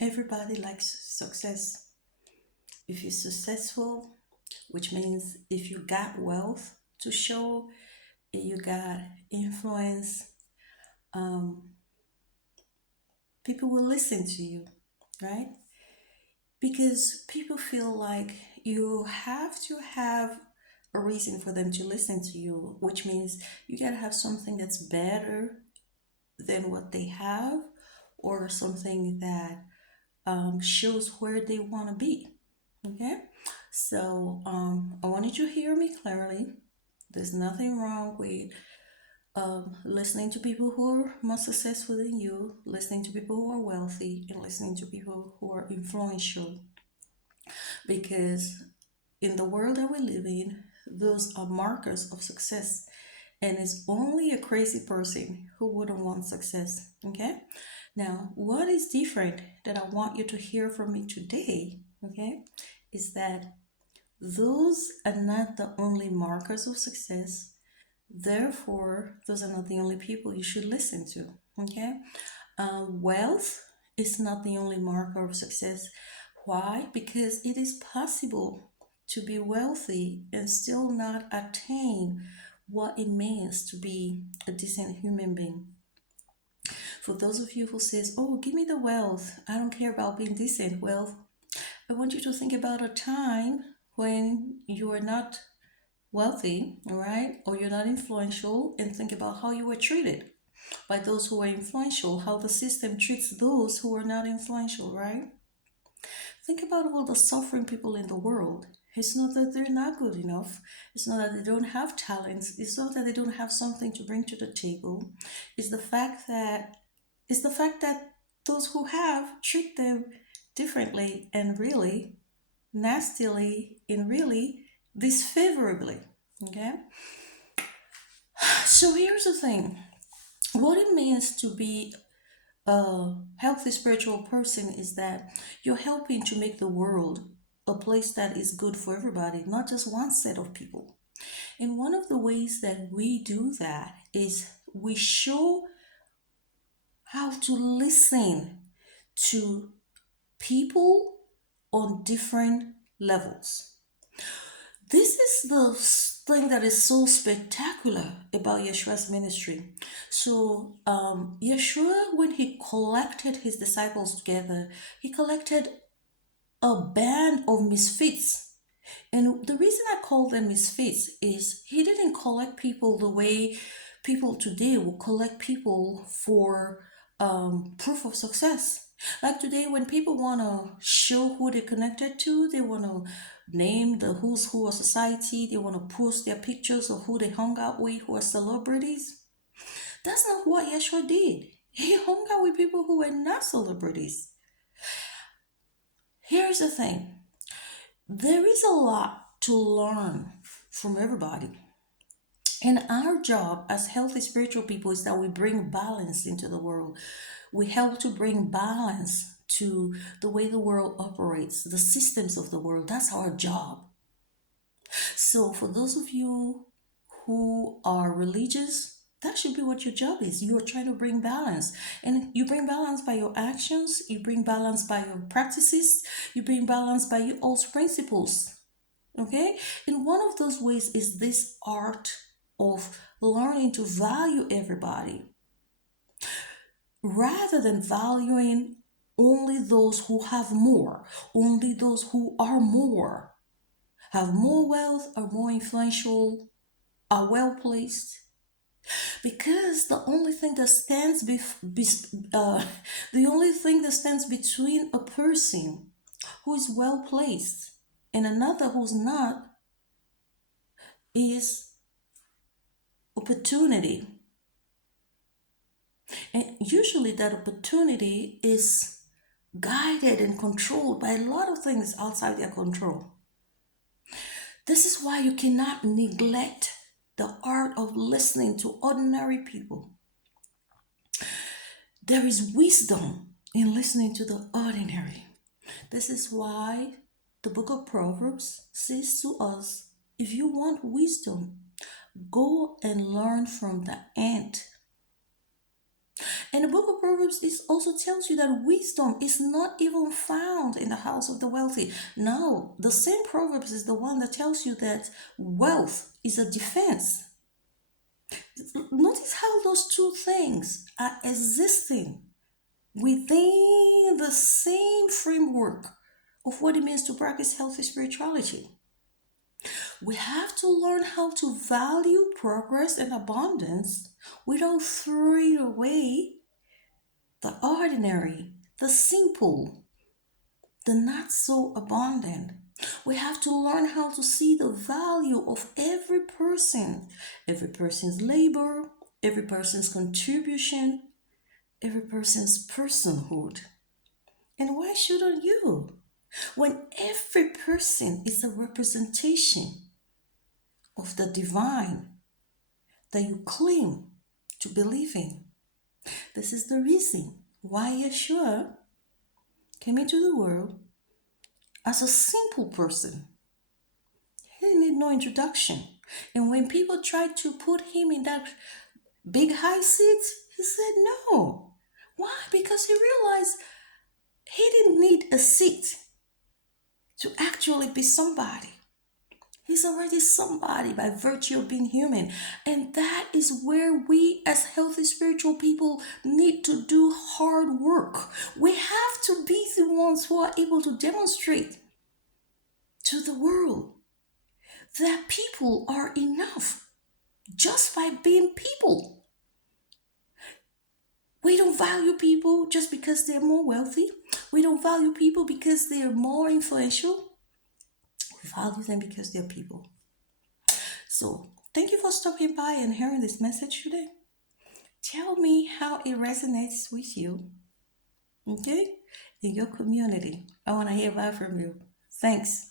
Everybody likes success. If you're successful, which means if you got wealth to show, you got influence, um, people will listen to you, right? Because people feel like you have to have a reason for them to listen to you, which means you gotta have something that's better than what they have, or something that shows where they want to be. Okay, so I wanted you to hear me clearly. There's nothing wrong with listening to people who are more successful than you, listening to people who are wealthy, and listening to people who are influential. Because in the world that we live in, those are markers of success. And it's only a crazy person who wouldn't want success. Okay? Now, what is different that I want you to hear from me today, okay, is that those are not the only markers of success. Therefore, those are not the only people you should listen to. Okay? Wealth is not the only marker of success. Why? Because it is possible to be wealthy and still not attain what it means to be a decent human being. For those of you who says, "Oh, give me the wealth. I don't care about being decent." Well, I want you to think about a time when you are not wealthy, all right, or you're not influential, and think about how you were treated by those who are influential, how the system treats those who are not influential, right? Think about all the suffering people in the world. It's not that they're not good enough. It's not that they don't have talents. It's not that they don't have something to bring to the table. It's the fact that it's the fact that those who have treat them differently and really nastily and really disfavorably. Okay? So here's the thing. What it means to be a healthy spiritual person is that you're helping to make the world a place that is good for everybody, not just one set of people. And one of the ways that we do that is we show how to listen to people on different levels. This is the thing that is so spectacular about Yeshua's ministry. So, Yeshua, when he collected his disciples together, he collected a band of misfits. And the reason I call them misfits is he didn't collect people the way people today will collect people for proof of success. Like today, when people want to show who they're connected to, they want to name the who's who of society, they want to post their pictures of who they hung out with, who are celebrities. That's not what Yeshua did. He hung out with people who were not celebrities. Here's the thing, there is a lot to learn from everybody. And our job as healthy spiritual people is that we bring balance into the world. We help to bring balance to the way the world operates, the systems of the world. That's our job. So, for those of you who are religious, that should be what your job is. You are trying to bring balance. And you bring balance by your actions, you bring balance by your practices, you bring balance by your old principles. Okay? And one of those ways is this art of learning to value everybody rather than valuing only those who have more, only those who are more, have more wealth, are more influential, are well placed. Because the only thing that stands the only thing that stands between a person who is well placed and another who's not is opportunity. And usually that opportunity is guided and controlled by a lot of things outside their control. This is why you cannot neglect the art of listening to ordinary people. There is wisdom in listening to the ordinary. This is why the book of Proverbs says to us, if you want wisdom, go and learn from the ant. And the book of Proverbs is also tells you that wisdom is not even found in the house of the wealthy. Now, the same Proverbs is the one that tells you that wealth is a defense. Notice how those two things are existing within the same framework of what it means to practice healthy spirituality. We have to learn how to value progress and abundance without throwing away the ordinary, the simple, the not so abundant. We have to learn how to see the value of every person's labor, every person's contribution, every person's personhood. And why shouldn't you? When every person is a representation of the divine that you claim to believe in. This is the reason why Yeshua came into the world as a simple person. He didn't need no introduction. And when people tried to put him in that big high seat, he said no. Why? Because he realized he didn't need a seat to actually be somebody. He's already somebody by virtue of being human. And that is where we as healthy spiritual people need to do hard work. We have to be the ones who are able to demonstrate to the world that people are enough just by being people. We don't value people just because they're more wealthy. We don't value people because they're more influential. We value them because they're people. So, thank you for stopping by and hearing this message today. Tell me how it resonates with you, okay? In your community. I want to hear back from you. Thanks.